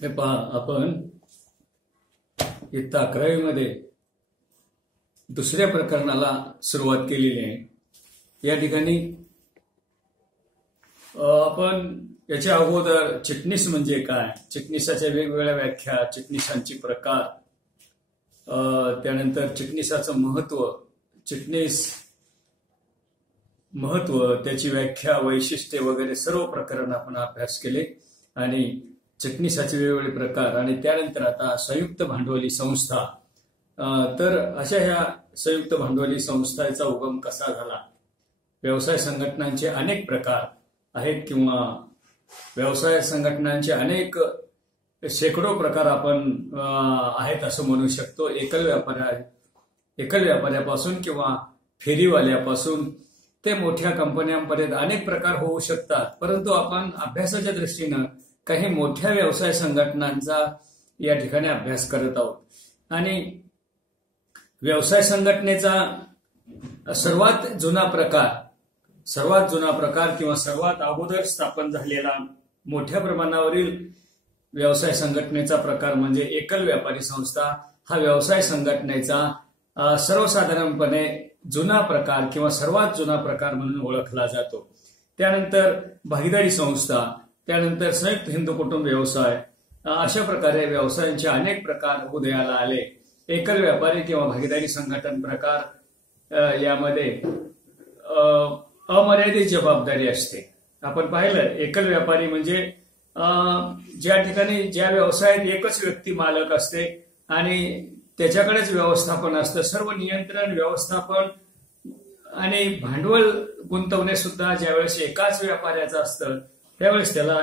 हे पहा, आपण इयत्ता 11वी मध्ये दुसऱ्या प्रकरणाला सुरुवात केलेली आहे। या ठिकाणी आपण याच्या अगोदर चिटणीस म्हणजे काय, चिटणीसाच्या वेगवेगळ्या व्याख्या, चिटणीसांची प्रकार, त्यानंतर चिटणीसाचं महत्त्व, चिटणीस महत्त्व, त्याची व्याख्या, वैशिष्ट्ये वगैरे सर्व प्रकरण आपण अभ्यास केले आणि चिटणीसाचे वेगवेगळे प्रकार आणि त्यानंतर आता संयुक्त भांडवली संस्था। तर अशा ह्या संयुक्त भांडवली संस्थांचा उगम कसा झाला, व्यवसाय संघटनांचे अनेक प्रकार आहेत किंवा व्यवसाय संघटनांचे अनेक शेकडो प्रकार आपण आहेत असं म्हणू शकतो। एकल व्यापाऱ्यापासून किंवा फेरीवाल्यापासून ते मोठ्या कंपन्यांपर्यंत अनेक प्रकार होऊ शकतात, परंतु आपण अभ्यासाच्या दृष्टीनं काही मोठ्या व्यवसाय संघटनांचा या ठिकाणी अभ्यास करत आहोत। आणि व्यवसाय संघटनेचा सर्वात जुना प्रकार किंवा सर्वात अगोदर स्थापन झालेला मोठ्या प्रमाणावरील व्यवसाय संघटनेचा प्रकार म्हणजे एकल व्यापारी संस्था। हा व्यवसाय संघटनेचा सर्वसाधारणपणे जुना प्रकार किंवा सर्वात जुना प्रकार म्हणून ओळखला जातो। त्यानंतर भागीदारी संस्था, त्यानंतर संयुक्त हिंदू कुटुंब व्यवसाय, अशा प्रकारे व्यवसायांचे अनेक प्रकार उदयाला आले। एकल व्यापारी किंवा भागीदारी संघटन प्रकार यामध्ये अमर्यादित जबाबदारी असते। आपण पाहिलं, एकल व्यापारी म्हणजे ज्या ठिकाणी ज्या व्यवसायात एकच व्यक्ती मालक असते आणि त्याच्याकडेच व्यवस्थापन असतं, सर्व नियंत्रण, व्यवस्थापन आणि भांडवल गुंतवणे सुद्धा ज्यावेळेस एकाच व्यापाऱ्याचं असतं त्यावेळेस त्याला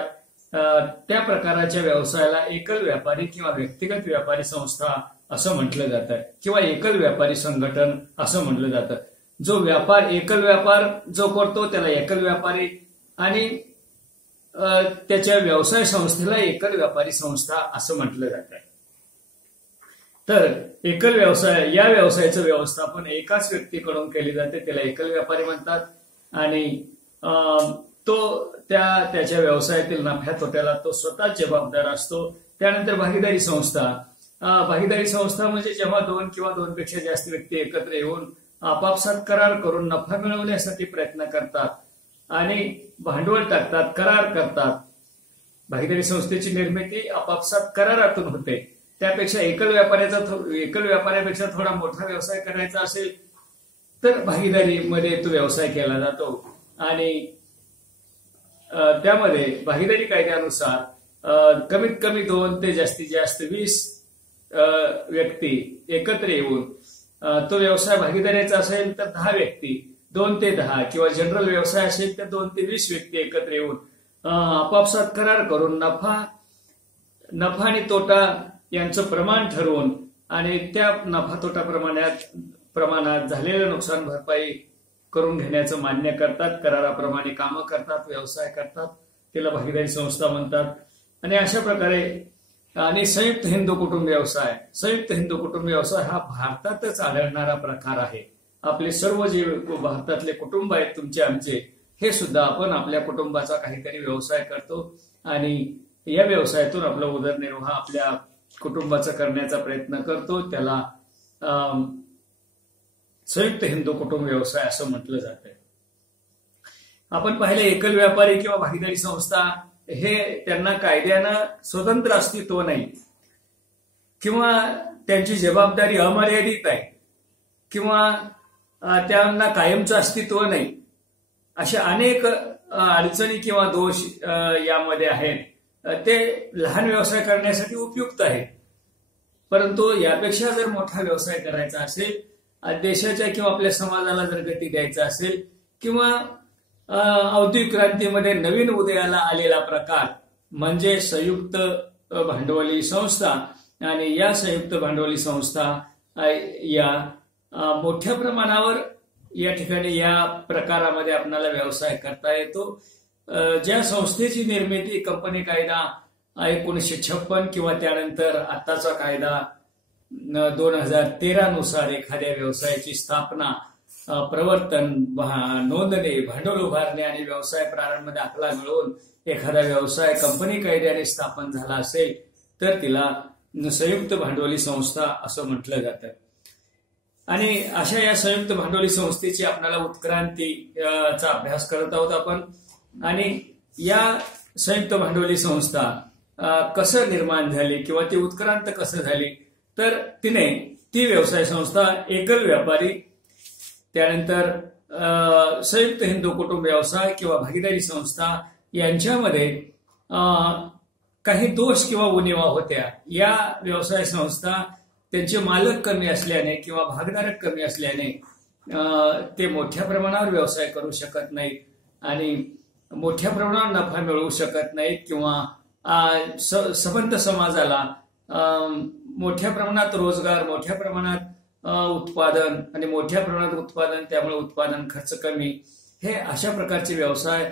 त्या प्रकारच्या व्यवसायाला एकल व्यापारी किंवा व्यक्तिगत व्यापारी संस्था असं म्हटलं जातं किंवा एकल व्यापारी संघटन असं म्हटलं जातं। जो व्यापार, एकल व्यापार जो करतो त्याला एकल व्यापारी आणि त्याच्या व्यवसाय संस्थेला एकल व्यापारी संस्था असं म्हटलं जातं। तर एकल व्यवसाय, या व्यवसायाचं व्यवस्थापन एकाच व्यक्तीकडून केले जाते, त्याला एकल व्यापारी म्हणतात आणि तो त्याच्या व्यवसायातील नफ्या तोट्याला तो स्वतः जबाबदार असतो। त्यानंतर भागीदारी संस्था म्हणजे जेव्हा दोन किंवा दोनपेक्षा जास्त व्यक्ती एकत्र येऊन आपापसात करार करून नफा मिळवण्यासाठी प्रयत्न करतात आणि भांडवल टाकतात, करार करतात। भागीदारी संस्थेची निर्मिती आपापसात करारातून होते। त्यापेक्षा एकल व्यापाऱ्यापेक्षा थोडा मोठा व्यवसाय करायचा असेल तर भागीदारीमध्ये तो व्यवसाय केला जातो आणि त्यामध्ये भागीदारी कायद्यानुसार कमीत कमी 2 ते जास्तीत जास्त 20 व्यक्ती एकत्र येऊन तो व्यवसाय भागीदारीचा असेल तर 10 व्यक्ती, 2 ते 10 किंवा जनरल व्यवसाय असेल तर 2 ते 20 व्यक्ती एकत्र येऊन आपापसात करार करून नफा आणि तोटा यांचं प्रमाण ठरवून आणि त्या नफा तोटा प्रमाणात झालेलं नुकसान भरपाई करून घेण्याचं मान्य करतात, कराराप्रमाणे कामं करतात, व्यवसाय करतात, त्याला भागीदारी संस्था म्हणतात। आणि अशा प्रकारे आणि संयुक्त हिंदू कुटुंब व्यवसाय हा भारतातच आढळणारा प्रकार आहे। आपले सर्व जे भारतातले कुटुंब आहेत तुमचे आमचे, हे सुद्धा आपण आपल्या कुटुंबाचा काहीतरी व्यवसाय करतो आणि या व्यवसायातून आपला उदरनिर्वाह आपल्या कुटुंबाचा करण्याचा प्रयत्न करतो, त्याला संयुक्त हिंदू कुटुंब व्यवसाय असं म्हटलं जातं। आपण पाहिले, एकल व्यापारी किंवा भागीदारी संस्था हे त्यांना कायद्यानं स्वतंत्र अस्तित्व नाही किंवा त्यांची जबाबदारी अमर्यादित आहे किंवा त्यांना कायमचं अस्तित्व नाही, अशा अनेक अडचणी किंवा दोष यामध्ये आहेत। ते लहान व्यवसाय करण्यासाठी उपयुक्त आहेत, परंतु यापेक्षा जर मोठा व्यवसाय करायचा असेल, देशाच्या किंवा आपल्या समाजाला जर गती द्यायचा असेल किंवा औद्योगिक क्रांतीमध्ये नवीन उदयाला आलेला प्रकार म्हणजे संयुक्त भांडवली संस्था। आणि या संयुक्त भांडवली संस्था या मोठ्या प्रमाणावर या ठिकाणी या प्रकारामध्ये आपल्याला व्यवसाय करता येतो। ज्या संस्थेची निर्मिती कंपनी कायदा 1956 किंवा त्यानंतर आताचा कायदा 2013 नुसार एखाद्या व्यवसायाची स्थापना, प्रवर्तन, नोंदणी, भांडवल उभारणे आणि व्यवसाय प्रारंभ दाखला मिळवून एखादा व्यवसाय कंपनी कायद्याने स्थापन झाला असेल तर तिला संयुक्त भांडवली संस्था असं म्हटलं जातं. आणि अशा या संयुक्त भांडवली संस्थेची आपल्याला उत्क्रांतीचा अभ्यास करत आहोत आपण. आणि या संयुक्त भांडवली संस्था कसं निर्माण झाली किंवा ती उत्क्रांत कसं झाली, तर ती व्यवसाय संस्था एकल व्यापारी, त्यानंतर संयुक्त हिंदू कुटुंब व्यवसाय किंवा भागीदारी संस्था यांच्यामध्ये काही दोष किंवा उणिवा होत्या. या व्यवसाय संस्था त्यांचे मालक कमी असल्याने किंवा भागधारक कमी असल्याने ते मोठ्या प्रमाणावर व्यवसाय करू शकत नाहीत आणि मोठ्या प्रमाणावर नफा मिळवू शकत नाहीत किंवा सबंध समाजाला मोठ्या प्रमाणात रोजगार, मोठ्या प्रमाणात उत्पादन आणि मोठ्या प्रमाणात उत्पादन, त्यामुळे उत्पादन खर्च कमी, हे अशा प्रकारचे व्यवसाय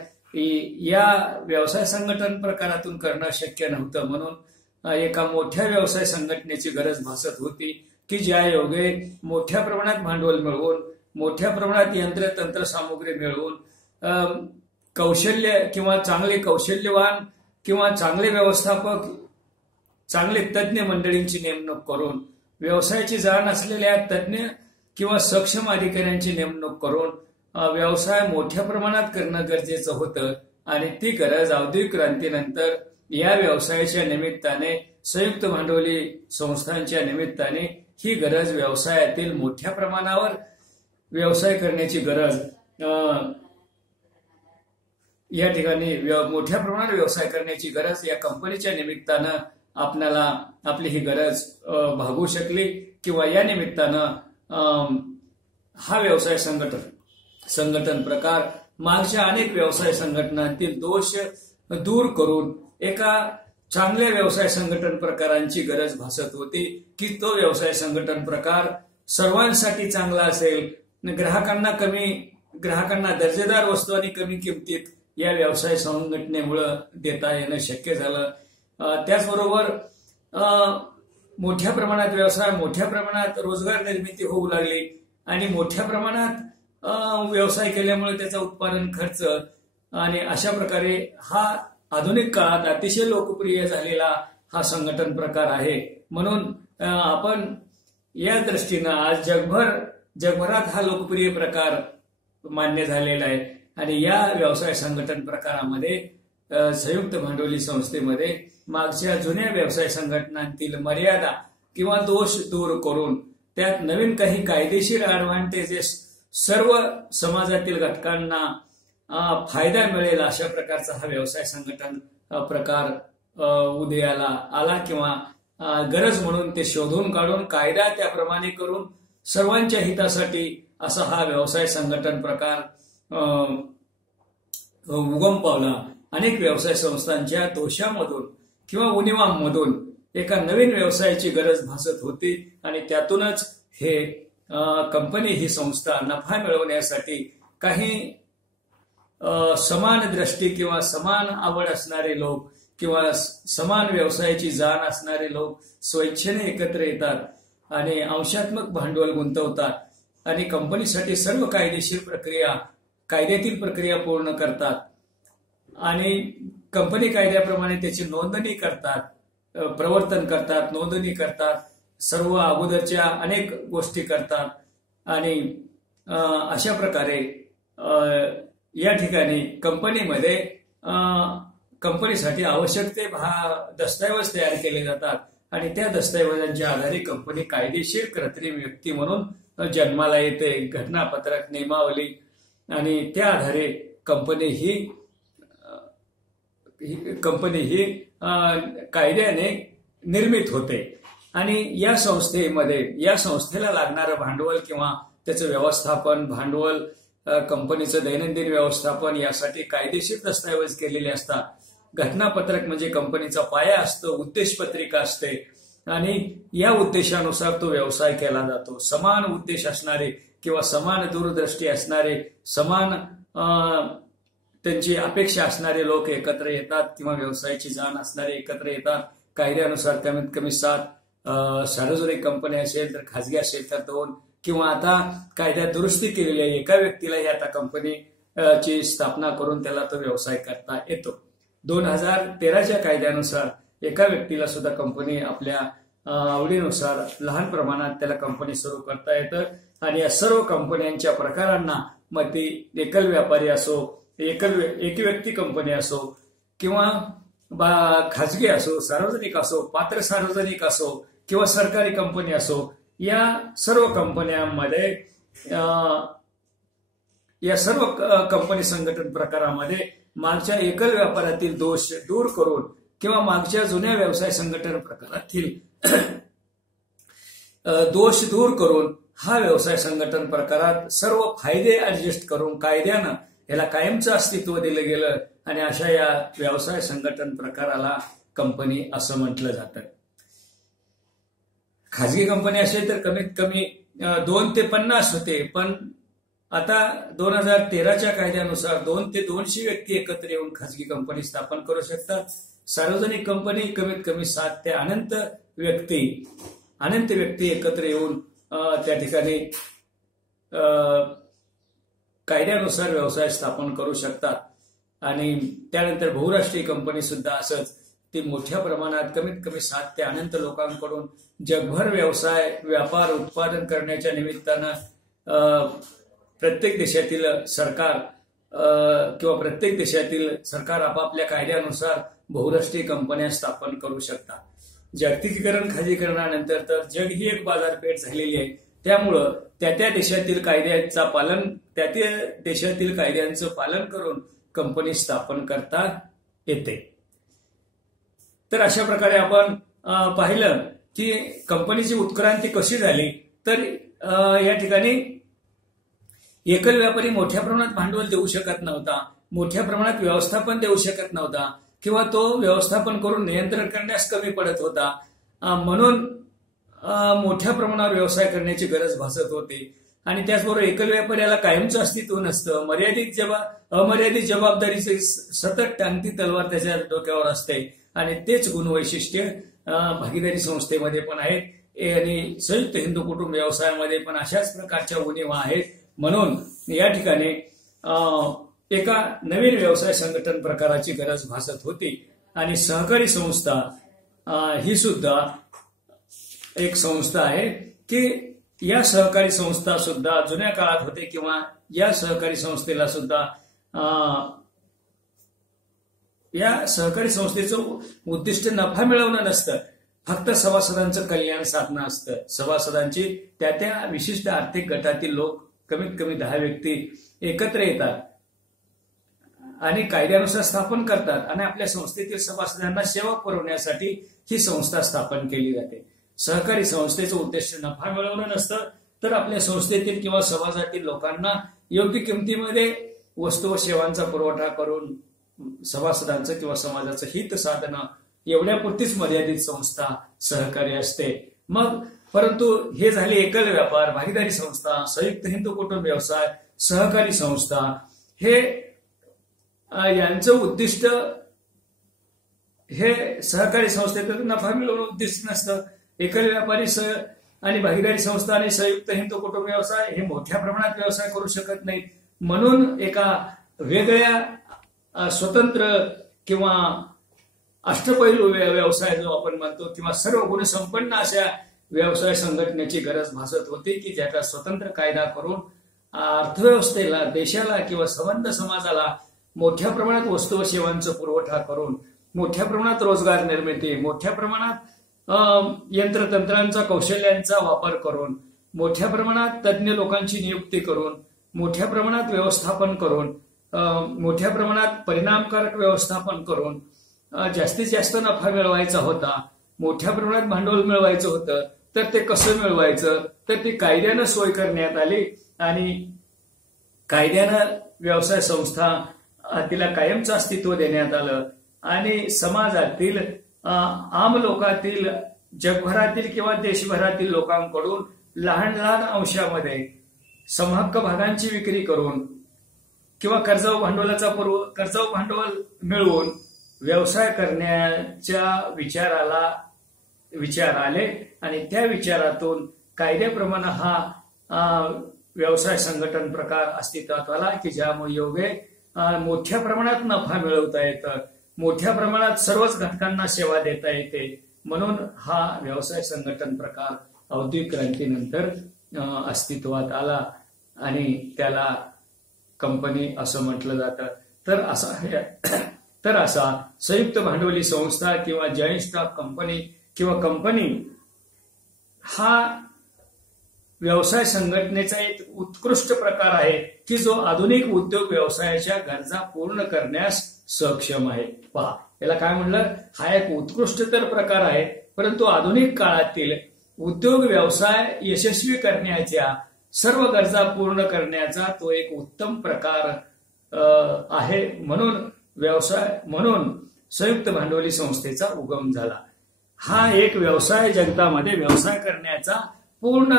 या व्यवसाय संघटन प्रकारातून करणं शक्य नव्हतं. म्हणून एका मोठ्या व्यवसाय संघटनेची गरज भासत होती की ज्या योगे मोठ्या प्रमाणात भांडवल मिळवून, मोठ्या प्रमाणात यंत्रतंत्र सामुग्री मिळवून कौशल्य किंवा चांगले कौशल्यवान किंवा चांगले व्यवस्थापक, चांगले तज्ज्ञ मंडळींची नेमणूक करून, व्यवसायाची जाण असलेल्या तज्ज्ञ किंवा सक्षम अधिकाऱ्यांची नेमणूक करून व्यवसाय मोठ्या प्रमाणात करणं गरजेचं होतं. आणि ती गरज औद्योगिक क्रांतीनंतर या व्यवसायाच्या निमित्ताने, संयुक्त भांडवली संस्थांच्या निमित्ताने ही गरज, व्यवसायातील मोठ्या प्रमाणावर व्यवसाय करण्याची गरज, या ठिकाणी मोठ्या प्रमाणात व्यवसाय करण्याची गरज या कंपनीच्या निमित्तानं आपल्याला आपली ही गरज भागू शकली किंवा या निमित्तानं हा व्यवसाय संघटन प्रकार मागच्या अनेक व्यवसाय संघटनांतील दोष दूर करून एका चांगल्या व्यवसाय संघटन प्रकारांची गरज भासत होती की तो व्यवसाय संघटन प्रकार सर्वांसाठी चांगला असेल, ग्राहकांना दर्जेदार वस्तू आणि कमी किमतीत या व्यवसाय संघटनेमुळे देता येणं शक्य झालं. त्याचबरोबर मोठ्या प्रमाणात व्यवसाय, मोठ्या प्रमाणात रोजगार निर्मिती होऊ लागली आणि मोठ्या प्रमाणात व्यवसाय केल्यामुळे त्याचा उत्पादन खर्च आणि अशा प्रकारे हा आधुनिक काळात अतिशय लोकप्रिय झालेला हा संघटन प्रकार आहे. म्हणून आपण या दृष्टीनं आज जगभरात हा लोकप्रिय प्रकार मान्य झालेला आहे. आणि या व्यवसाय संघटन प्रकारामध्ये संयुक्त भांडवली संस्थेमध्ये मागच्या जुन्या व्यवसाय संघटनांतील मर्यादा किंवा दोष दूर करून त्यात नवीन काही कायदेशीर ऍडव्हान्टेजेस सर्व समाजातील घटकांना फायदा मिळेल अशा प्रकारचा हा व्यवसाय संघटन प्रकार उदयाला आला किंवा गरज म्हणून ते शोधून काढून कायदा त्याप्रमाणे करून सर्वांच्या हितासाठी असा हा व्यवसाय संघटन प्रकार उगम पावला. अनेक व्यवसाय संस्थांच्या दोषांमधून किंवा उणिवांमधून एका नवीन व्यवसायाची गरज भासत होती आणि त्यातूनच हे कंपनी, ही संस्था नफा मिळवण्यासाठी काही समान दृष्टी किंवा समान आवड असणारे लोक किंवा समान व्यवसायाची जाण असणारे लोक स्वेच्छेने एकत्र येतात आणि अंशात्मक भांडवल गुंतवतात आणि कंपनीसाठी सर्व कायद्यातील प्रक्रिया पूर्ण करतात आणि कंपनी कायद्याप्रमाणे त्याची नोंदणी करतात, प्रवर्तन करतात, नोंदणी करतात, सर्व अगोदरच्या अनेक गोष्टी करतात. आणि अशा प्रकारे या ठिकाणी कंपनीमध्ये कंपनीसाठी आवश्यक ते दस्तऐवज तयार केले जातात आणि त्या दस्तऐवजांच्या आधारे कंपनी कायदेशीर कृत्रिम व्यक्ती म्हणून जन्माला येते. घटनापत्रक, नियमावली आणि त्या आधारे कंपनी ही कायद्याने निर्मित होते. आणि या संस्थेला लागणारं भांडवल किंवा त्याचं व्यवस्थापन, भांडवल, कंपनीचं दैनंदिन व्यवस्थापन यासाठी कायदेशीर दस्तऐवज केलेले असतात. घटनापत्रक म्हणजे कंपनीचा पाया असतो, उद्देशपत्रिका असते आणि या उद्देशानुसार तो व्यवसाय केला जातो. समान उद्देश असणारे किंवा समान दूरदृष्टी असणारे, समान त्यांची अपेक्षा असणारे लोक एकत्र येतात किंवा व्यवसायाची जाण असणारे एकत्र येतात. कायद्यानुसार कमीत कमी 7, सार्वजनिक कंपनी असेल तर खाजगी असेल तर 2 किंवा आता कायद्यात दुरुस्ती केलेली आहे, एका व्यक्तीलाही आता कंपनीची स्थापना करून त्याला तो व्यवसाय करता येतो. 2013च्या कायद्यानुसार एका व्यक्तीला सुद्धा कंपनी आपल्या आवडीनुसार लहान प्रमाणात त्याला कंपनी सुरू करता येतं आणि या सर्व कंपन्यांच्या प्रकारांना मग ती एकल व्यापारी असो, एक व्यक्ती कंपनी असो किंवा खाजगी असो, सार्वजनिक असो, पात्र सार्वजनिक असो किंवा सरकारी कंपनी असो, या सर्व कंपन्यांमध्ये या सर्व कंपनी संघटन प्रकारामध्ये मागच्या एकल व्यापारातील दोष दूर करून किंवा मागच्या जुन्या व्यवसाय संघटन प्रकारातील दोष दूर करून हा व्यवसाय संघटन प्रकारात सर्व फायदे ऍडजस्ट करून कायद्यानं याला कायमचं अस्तित्व दिलं गेलं आणि अशा या व्यवसाय संघटन प्रकाराला कंपनी असं म्हटलं जातं. खाजगी कंपनी असेल तर कमीत कमी 2 ते 50 होते, पण आता 2013च्या कायद्यानुसार 2 ते 200 व्यक्ती एकत्र येऊन खाजगी कंपनी स्थापन करू शकतात. सार्वजनिक कंपनी कमीत कमी 7 ते अनंत व्यक्ती एकत्र येऊन त्या ठिकाणी कायद्यानुसार व्यवसाय स्थापन करू शकतात. आणि त्यानंतर बहुराष्ट्रीय कंपनी सुद्धा असंच, ती मोठ्या प्रमाणात कमीत कमी 7 ते अनंत लोकांकडून जगभर व्यापार उत्पादन करण्याच्या निमित्तानं प्रत्येक देशातील सरकार किंवा प्रत्येक देशातील सरकार आपापल्या कायद्यानुसार बहुराष्ट्रीय कंपन्या स्थापन करू शकतात. जागतिकीकरण खाजगीकरणानंतर तर जग ही एक बाजारपेठ झालेली आहे, त्यामुळं त्या देशातील कायद्यांचं पालन करून कंपनी स्थापन करता येते. तर अशा प्रकारे आपण पाहिलं की कंपनीची उत्क्रांती कशी झाली. तर या ठिकाणी एकल व्यापारी मोठ्या प्रमाणात भांडवल देऊ शकत नव्हता, मोठ्या प्रमाणात व्यवस्थापन देऊ शकत नव्हता किंवा तो व्यवस्थापन करून नियंत्रण करण्यास कमी पडत होता, म्हणून मोठ्या प्रमाणावर व्यवसाय करण्याची गरज भासत होती. आणि त्याचबरोबर एकल व्यापाऱ्याला कायमचं अस्तित्व नसतं, अमर्यादित जबाबदारीची सतत टांगती तलवार त्याच्या डोक्यावर असते आणि तेच गुणवैशिष्ट्य भागीदारी संस्थेमध्ये पण आहेत आणि संयुक्त हिंदू कुटुंब व्यवसायामध्ये पण अशाच प्रकारच्या उणीवा आहेत. म्हणून या ठिकाणी एका नवीन व्यवसाय संघटन प्रकाराची गरज भासत होती आणि सहकारी संस्था ही सुद्धा एक संस्था आहे की या सहकारी संस्था सुद्धा जुन्या काळात होते किंवा या सहकारी संस्थेला सुद्धा या सहकारी संस्थेचं उद्दिष्ट नफा मिळवणं नसतं, फक्त सभासदांचं कल्याण साधणं असतं. सभासदांची त्या विशिष्ट आर्थिक गटातील लोक कमीत कमी 10 व्यक्ती एकत्र येतात आणि कायद्यानुसार स्थापन करतात आणि आपल्या संस्थेतील सभासदांना सेवा पुरवण्यासाठी ही संस्था स्थापन केली जाते. सहकारी संस्थेचं उद्देश नफा मिळवणं नसतं, तर आपल्या संस्थेतील किंवा समाजातील लोकांना योग्य किमतीमध्ये वस्तू व सेवांचा पुरवठा करून सभासदांचं किंवा समाजाचं हित साधणं एवढ्यापुरतीच मर्यादित संस्था सहकारी असते. मग परंतु हे झाले एकल व्यापार, भागीदारी संस्था, संयुक्त हिंदू कुटुंब व्यवसाय, सहकारी संस्था, हे यांचं उद्दिष्ट हे सहकारी संस्थेतून नफा मिळवणं उद्दिष्ट नसतं. एकल व्यापारी आणि भागीदारी संस्था आणि संयुक्त हिंदू कुटुंब व्यवसाय हे मोठ्या प्रमाणात व्यवसाय करू शकत नाहीत, म्हणून एका वेगळ्या स्वतंत्र किंवा अष्टपैलू व्यवसाय जो आपण म्हणतो किंवा सर्व गुणसंपन्न अशा व्यवसाय संघटनेची गरज भासत होती की ज्याचा स्वतंत्र कायदा करून अर्थव्यवस्थेला, देशाला किंवा संबंध समाजाला मोठ्या प्रमाणात वस्तू व सेवांचा पुरवठा करून मोठ्या प्रमाणात रोजगार निर्मिती, मोठ्या प्रमाणात यंत्रतंत्रांचा कौशल्यांचा वापर करून मोठ्या प्रमाणात तज्ज्ञ लोकांची नियुक्ती करून मोठ्या प्रमाणात व्यवस्थापन करून मोठ्या प्रमाणात परिणामकारक व्यवस्थापन करून जास्तीत जास्त नफा मिळवायचा होता, मोठ्या प्रमाणात भांडवल मिळवायचं होतं. तर ते कसं मिळवायचं, तर ती कायद्यानं सोय करण्यात आली आणि कायद्यानं व्यवसाय संस्था तिला कायमचं अस्तित्व देण्यात आलं आणि समाजातील आम लोकातील, जगभरातील किंवा देशभरातील लोकांकडून लहान लहान अंशामध्ये समहक्क भागांची विक्री करून किंवा कर्जाऊ भांडवल मिळवून व्यवसाय करण्याच्या विचार आले आणि त्या विचारातून कायद्याप्रमाणे हा व्यवसाय संघटन प्रकार अस्तित्वात आला की ज्यामुळे योगे मोठ्या प्रमाणात नफा मिळवता येतं मोठ्या प्रमाणात सर्वच घटकांना सेवा देता येते, म्हणून हा व्यवसाय संघटन प्रकार औद्योगिक क्रांतीनंतर अस्तित्वात आला आणि त्याला कंपनी असं म्हटलं जातं. तर असा संयुक्त भांडवली संस्था किंवा जॉईंट स्टॉक कंपनी किंवा कंपनी हा व्यवसाय संघटनेचा एक उत्कृष्ट प्रकार आहे की जो आधुनिक उद्योग व्यवसायाच्या गरजा पूर्ण करण्यास सक्षम आहे. पहा, याला काय म्हणलं, हा एक उत्कृष्ट तर प्रकार आहे, परंतु आधुनिक काळातील उद्योग व्यवसाय यशस्वी करण्याच्या सर्व गरजा पूर्ण करण्याचा तो एक उत्तम प्रकार आहे. म्हणून संयुक्त भांडवली संस्थेचा उगम झाला. हा एक व्यवसाय जगतामध्ये व्यवसाय करण्याचा पूर्ण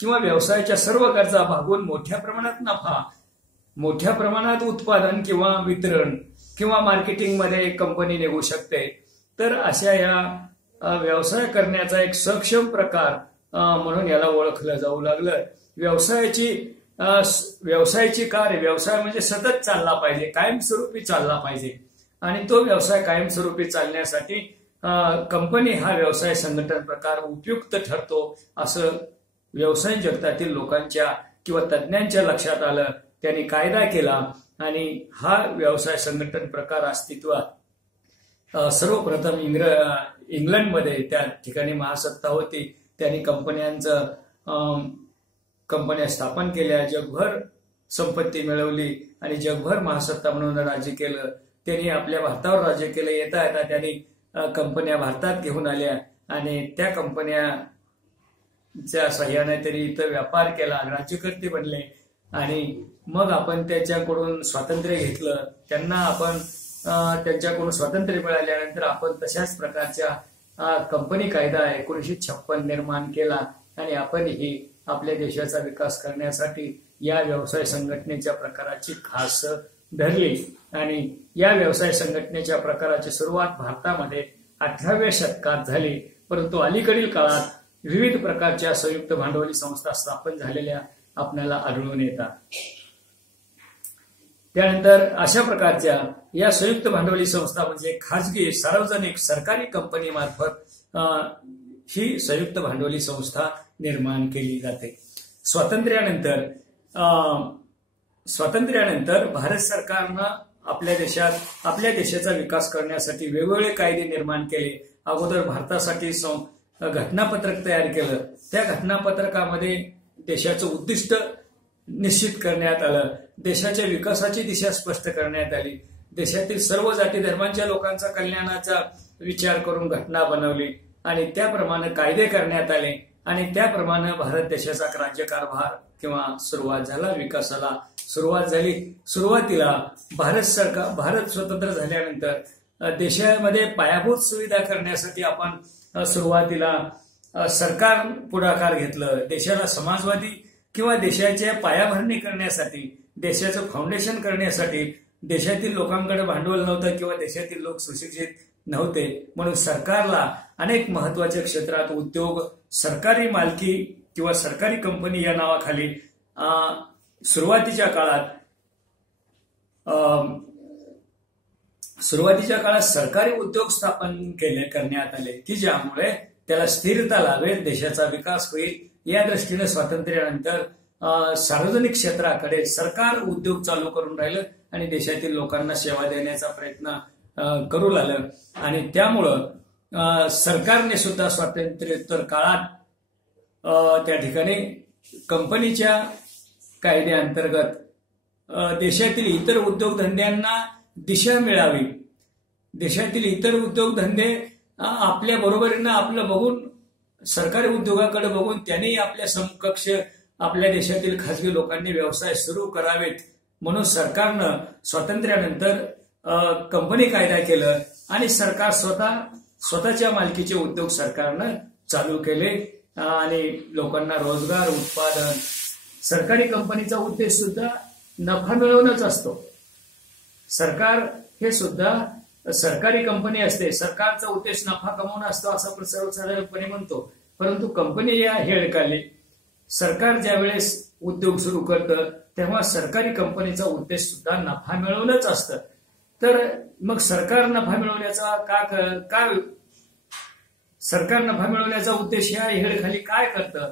किंवा व्यवसायाच्या सर्व गरजा भागवून मोठ्या प्रमाणात नफा, मोठ्या प्रमाणात उत्पादन किंवा वितरण किंवा मार्केटिंगमध्ये कंपनी निघू शकते. तर अशा या व्यवसाय करण्याचा एक सक्षम प्रकार म्हणून याला ओळखलं जाऊ लागलं. व्यवसायाची कार्य, व्यवसाय म्हणजे सतत चालला पाहिजे, कायमस्वरूपी चालला पाहिजे आणि तो व्यवसाय कायमस्वरूपी चालण्यासाठी कंपनी हा व्यवसाय संघटन प्रकार उपयुक्त ठरतो असं व्यवसाय जगतातील लोकांच्या किंवा तज्ज्ञांच्या लक्षात आलं. त्यांनी कायदा केला आणि हा व्यवसाय संघटन प्रकार अस्तित्वात सर्वप्रथम इंग्लंडमध्ये त्या ठिकाणी महासत्ता होती. त्यांनी कंपन्या स्थापन केल्या, जगभर संपत्ती मिळवली आणि जगभर महासत्ता म्हणून राज्य केलं. त्यांनी आपल्या भारतावर राज्य केलं. येता येता त्यांनी कंपन्या भारतात घेऊन आल्या आणि त्या कंपन्याच्या सहाय्याने त्यांनी इथं व्यापार केला, राज्यकर्ते बनले आणि मग आपण त्याच्याकडून स्वातंत्र्य घेतलं. त्यांच्याकडून स्वातंत्र्य मिळाल्यानंतर आपण तशाच प्रकारच्या कंपनी कायदा 1956 निर्माण केला आणि आपण ही आपल्या देशाचा विकास करण्यासाठी या व्यवसाय संघटनेच्या प्रकाराची खास धरली आणि या व्यवसाय संघटनेच्या प्रकाराची सुरुवात भारतामध्ये 18व्या शतकात झाली. परंतु अलीकडील काळात विविध प्रकारच्या संयुक्त भांडवली संस्था स्थापन झालेल्या आपल्याला आढळून येतात. त्यानंतर अशा प्रकारच्या या संयुक्त भांडवली संस्था म्हणजे खाजगी, सार्वजनिक, सरकारी कंपनी मार्फत ही संयुक्त भांडवली संस्था निर्माण केली जाते. स्वातंत्र्यानंतर भारत सरकारनं आपल्या देशाचा विकास करण्यासाठी वेगवेगळे कायदे निर्माण केले. अगोदर भारतासाठी घटनापत्रक तयार केलं. त्या घटनापत्रकामध्ये देशाचं उद्दिष्ट निश्चित करण्यात आलं. देशाच्या विकासाची दिशा स्पष्ट करण्यात आली. देशातील सर्व जाती धर्मांच्या लोकांचा कल्याणाचा विचार करून घटना बनवली आणि त्याप्रमाणे कायदे करण्यात आले आणि त्याप्रमाणे भारत देशाचा राज्यकारभार किंवा सुरुवात झाला, विकासाला सुरुवात झाली. सुरुवातीला भारत स्वतंत्र झाल्यानंतर देशामध्ये पायाभूत सुविधा करण्यासाठी आपण सुरुवातीला सरकार पुढाकार घेतलं. देशाला समाजवादी किंवा देशाच्या पायाभरणी करण्यासाठी, देशाचं फाउंडेशन करण्यासाठी देशातील लोकांकडे भांडवल नव्हतं किंवा देशातील लोक सुशिक्षित नव्हते, म्हणून सरकारला अनेक महत्वाच्या क्षेत्रात उद्योग, सरकारी मालकी किंवा सरकारी कंपनी या नावाखाली सुरुवातीच्या काळात सरकारी उद्योग स्थापन करण्यात आले की ज्यामुळे त्याला स्थिरता लाभेल, देशाचा विकास होईल. या दृष्टीने स्वातंत्र्यानंतर सार्वजनिक क्षेत्राकडे सरकार उद्योग चालू करून राहिलं आणि देशातील लोकांना सेवा देण्याचा प्रयत्न करू लागलं आणि त्यामुळं सरकारने सुद्धा स्वातंत्र्योत्तर काळात त्या ठिकाणी कंपनीच्या कायद्याअंतर्गत देशातील इतर उद्योगधंद्यांना दिशा मिळावी. देशातील इतर उद्योगधंदे आपल्या बरोबरीनं आपलं बघून, सरकारी उद्योगाकडे बघून त्यांनी आपल्या समकक्ष आपल्या देशातील खासगी लोकांनी व्यवसाय सुरू करावेत म्हणून सरकारनं स्वातंत्र्यानंतर कंपनी कायदा केलं आणि सरकार स्वतःच्या मालकीचे उद्योग सरकारनं चालू केले आणि लोकांना रोजगार, उत्पादन. सरकारी कंपनीचा उद्देश सुद्धा नफा मिळवणंच असतो. सरकार हे सुद्धा सरकारी कंपनी असते, सरकारचा उद्देश नफा कमवणं असतो असं सर्वसाधारणपणे म्हणतो. परंतु कंपनी या हेळकाली सरकार ज्या वेळेस उद्योग सुरू करतं तेव्हा सरकारी कंपनीचा उद्देश सुद्धा नफा मिळवणंच असतं. तर मग सरकार नफा मिळवण्याचा सरकार नफा मिळवण्याचा उद्देश या हेळखाली काय करतं,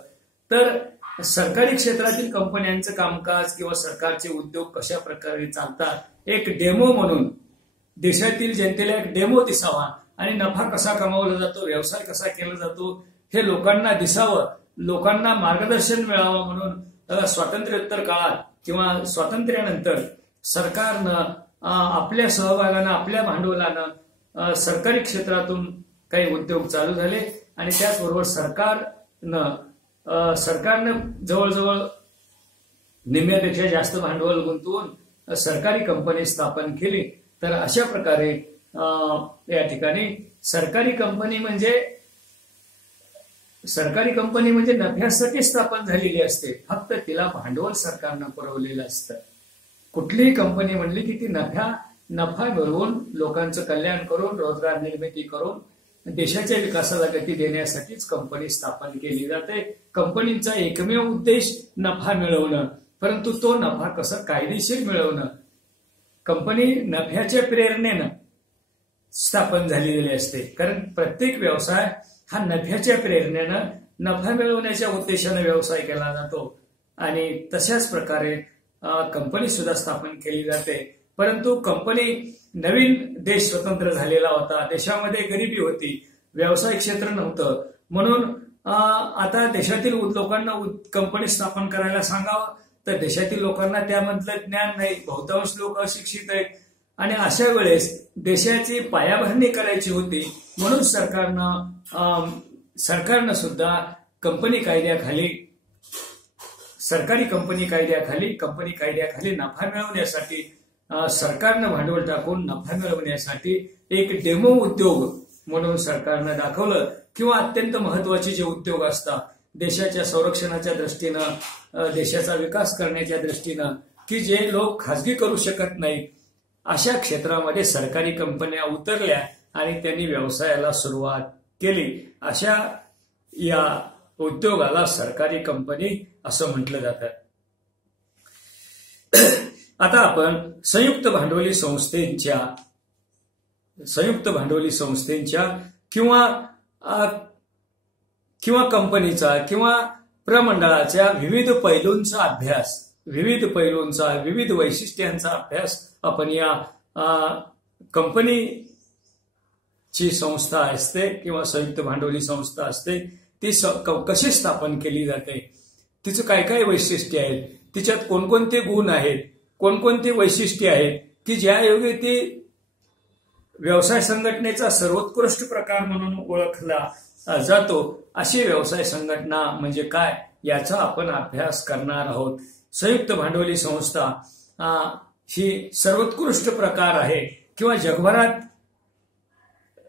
तर सरकारी क्षेत्रातील कंपन्यांचं कामकाज किंवा सरकारचे उद्योग कशा प्रकारे चालतात एक डेमो म्हणून देशातील जनतेला एक डेमो दिसावा आणि नफा कसा कमावला जातो, व्यवसाय कसा केला जातो हे लोकांना दिसावं, लोकांना मार्गदर्शन मिळावं म्हणून स्वातंत्र्योत्तर काळात किंवा स्वातंत्र्यानंतर सरकारनं आपल्या सहभागानं आपल्या भांडवलानं सरकारी क्षेत्रातून काही उद्योग चालू झाले आणि त्याचबरोबर सरकारनं जवळजवळ निम्म्यापेक्षा जास्त भांडवल गुंतवून सरकारी कंपनी स्थापन केली. तर अशा प्रकारे या ठिकाणी सरकारी कंपनी म्हणजे नफ्यासाठी स्थापन झालेली असते, फक्त तिला भांडवल सरकारनं पुरवलेलं असतं. कुठलीही कंपनी म्हणली की ती नफा मिळवून लोकांचं कल्याण करून रोजगार निर्मिती करून देशाच्या विकासाला गती देण्यासाठीच कंपनी स्थापन केली जाते. कंपनीचा एकमेव उद्देश नफा मिळवणं, परंतु तो नफा कसं कायदेशीर मिळवणं. कंपनी नफ्याच्या प्रेरणेनं स्थापन झालेली असते, कारण प्रत्येक व्यवसाय हा नफ्याच्या प्रेरणेनं नफा मिळवण्याच्या उद्देशाने व्यवसाय केला जातो आणि तशाच प्रकारे कंपनी सुद्धा स्थापन केली जाते. परंतु नवीन देश स्वतंत्र झालेला होता, देशामध्ये गरिबी होती, व्यवसाय क्षेत्र नव्हतं, म्हणून आता देशातील लोकांना कंपनी स्थापन करायला सांगावं तर देशातील लोकांना त्यामधलं ज्ञान नाही, बहुतांश लोक अशिक्षित आहेत आणि अशा वेळेस देशाची पायाभरणी करायची होती म्हणून सरकारनं सुद्धा सरकारी कंपनी कायद्याखाली नफा मिळवण्यासाठी सरकारनं भांडवल टाकून नफा मिळवण्यासाठी एक डेमो उद्योग म्हणून सरकारनं दाखवलं किंवा अत्यंत महत्वाचे जे उद्योग असतात देशाच्या संरक्षणाच्या दृष्टीनं, देशाचा विकास करण्याच्या दृष्टीनं की जे लोक खासगी करू शकत नाहीत अशा क्षेत्रामध्ये सरकारी कंपन्या उतरल्या आणि त्यांनी व्यवसायाला सुरुवात केली. अशा या उद्योगाला सरकारी कंपनी असं म्हटलं जातं. आता आपण संयुक्त भांडवली संस्थेंच्या किंवा कंपनीचा किंवा प्रमंडळाच्या विविध वैशिष्ट्यांचा अभ्यास आपण या कंपनीची संस्था असते किंवा संयुक्त भांडवली संस्था असते ती कशी स्थापन केली जाते, तिचं काय काय वैशिष्ट्य आहेत, तिच्यात कोणकोणते गुण आहेत, कोणकोणती वैशिष्ट्ये आहेत की ज्यायोगे ती व्यवसाय संघटनेचा सर्वोत्कृष्ट प्रकार म्हणून ओळखला जातो. अशी व्यवसाय संघटना म्हणजे काय याचा आपण अभ्यास करणार आहोत. संयुक्त भांडवली संस्था ही सर्वोत्कृष्ट प्रकार आहे किंवा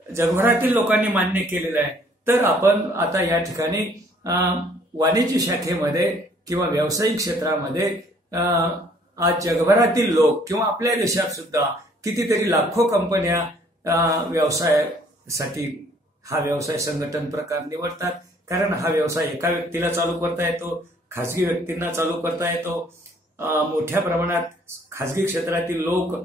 जगभरातील लोकांनी मान्य केलेलं आहे. तर आपण आता या ठिकाणी वाणिज्य शाखेमध्ये किंवा व्यावसायिक क्षेत्रामध्ये आज जगभरातील लोक किंवा आपल्या देशात सुद्धा कितीतरी लाखो कंपन्या व्यवसायासाठी हा व्यवसाय संघटन प्रकार निवडतात, कारण हा व्यवसाय एका व्यक्तीला चालू करता येतो, खासगी व्यक्तींना चालू करता येतो. मोठ्या प्रमाणात खासगी क्षेत्रातील लोक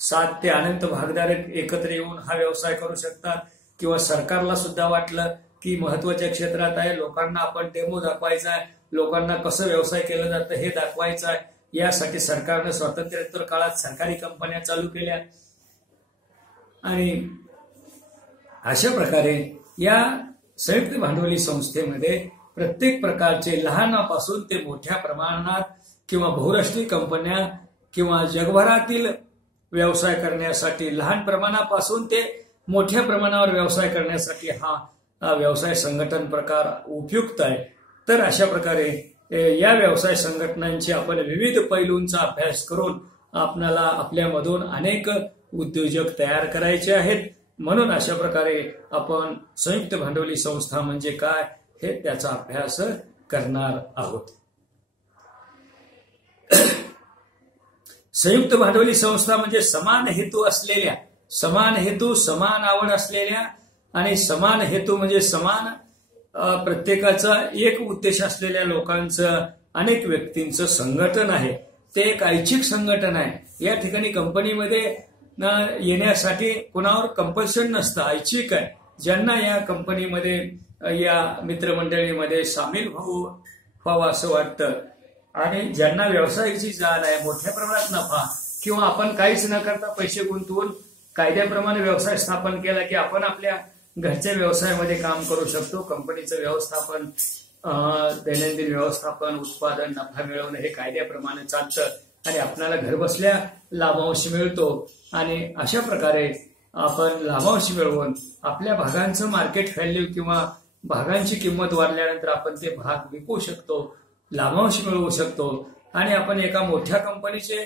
7 ते अनंत भागधारक एकत्र येऊन हा व्यवसाय करू शकतात किंवा सरकारला सुद्धा वाटलं की महत्वाच्या क्षेत्रात आहे, लोकांना आपण डेमो दाखवायचा आहे, लोकांना कसं व्यवसाय केलं जातं हे दाखवायचं आहे, यासाठी सरकारनं स्वातंत्र्योत्तर काळात सरकारी कंपन्या चालू केल्या. आणि अशा प्रकारे या संयुक्त भांडवली संस्थेमध्ये प्रत्येक प्रकारचे लहानापासून ते मोठ्या प्रमाणात किंवा बहुराष्ट्रीय कंपन्या किंवा जगभरातील व्यवसाय करण्यासाठी लहान प्रमाणापासून ते मोठ्या प्रमाणावर व्यवसाय करण्यासाठी हा व्यवसाय संघटन प्रकार उपयुक्त आहे. तर अशा प्रकारे या व्यवसाय संघटनांचे आपण विविध पैलूंचा अभ्यास करून आपल्याला आपल्यामधून अनेक उद्योजक तयार करायचे आहेत. म्हणून अशा प्रकारे आपण संयुक्त भांडवली संस्था म्हणजे काय हे त्याचा अभ्यास करणार आहोत. संयुक्त भांडवली संस्था म्हणजे समान हेतू, समान आवड असलेल्या आणि समान हेतू म्हणजे समान प्रत्येकाचा एक उद्देश असलेल्या लोकांचं, अनेक व्यक्तींचं संघटन आहे. ते एक ऐच्छिक संघटन आहे. या ठिकाणी कंपनीमध्ये येण्यासाठी कोणावर कंपल्शन नसतं, ऐच्छिक आहे. ज्यांना या कंपनीमध्ये या मित्रमंडळीमध्ये सामील व्हावं असं वाटतं आणि ज्यांना व्यवसायाची जाण आहे, मोठ्या प्रमाणात नफा किंवा आपण काहीच न करता पैसे गुंतवून कायद्याप्रमाणे व्यवसाय स्थापन केला की आपण आपल्या घरच्या व्यवसायामध्ये काम करू शकतो. कंपनीचं व्यवस्थापन, दैनंदिन व्यवस्थापन, उत्पादन, नफा मिळवणं हे कायद्याप्रमाणे चालतं आणि आपल्याला घरबसल्या लाभांश मिळतो. आणि अशा प्रकारे आपण लाभांश मिळवून आपल्या भागांचं मार्केट व्हॅल्यू किंवा भागांची किंमत वाढल्यानंतर आपण ते भाग विकू शकतो, लाभांश मिळवू शकतो आणि आपण एका मोठ्या कंपनीचे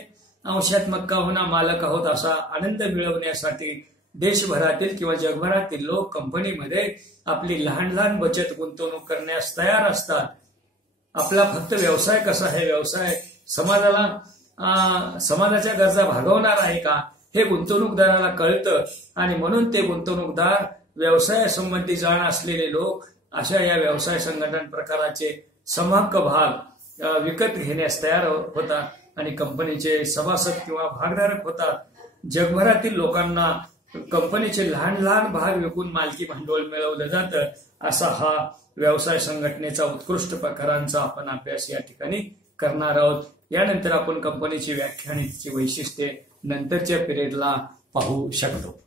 अंशात्मक का होईना मालक आहोत असा आनंद मिळवण्यासाठी देशभरातील किंवा जगभरातील लोक कंपनीमध्ये आपली लहान लहान बचत गुंतवणूक करण्यास तयार असतात. आपला फक्त व्यवसाय कसा आहे, व्यवसाय समाजाच्या गरजा भागवणार आहे का हे गुंतवणूकदाराला कळतं आणि म्हणून ते गुंतवणूकदार व्यवसायासंबंधी जाण असलेले लोक अशा या व्यवसाय संघटन प्रकाराचे समहक्क भाग विकत घेण्यास तयार होतात आणि कंपनीचे सभासद किंवा भागधारक होतात. जगभरातील लोकांना कंपनीचे लहान लहान भाग विकून मालकी भांडवल मिळवलं जातं. असा हा व्यवसाय संघटनेचा उत्कृष्ट प्रकारांचा आपण अभ्यास या ठिकाणी करणार आहोत. यानंतर आपण कंपनीची व्याख्या आणि तिची वैशिष्ट्ये नंतरच्या पिरियडला पाहू शकतो.